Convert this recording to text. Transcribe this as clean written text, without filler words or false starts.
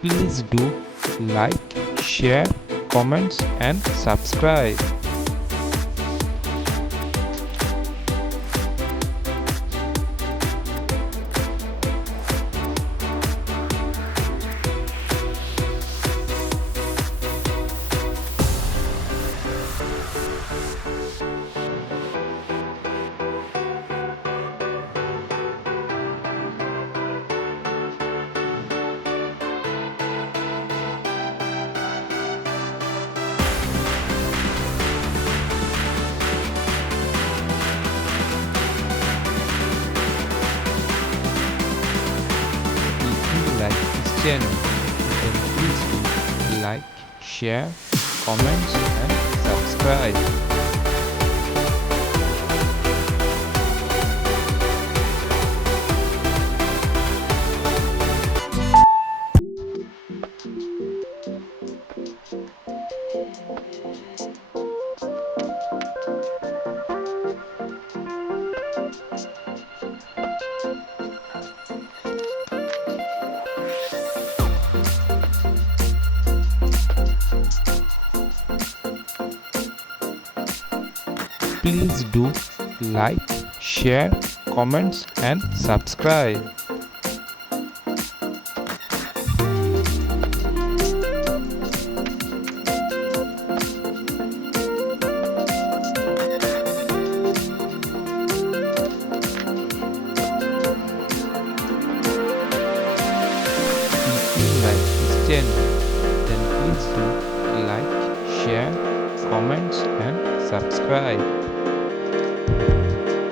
Please do like, share, comments and subscribe. If you like this channel, then please do like, share, comments and subscribe. Please do like, share, comments and subscribe. If you like this channel, then please do like, share, comments and subscribe.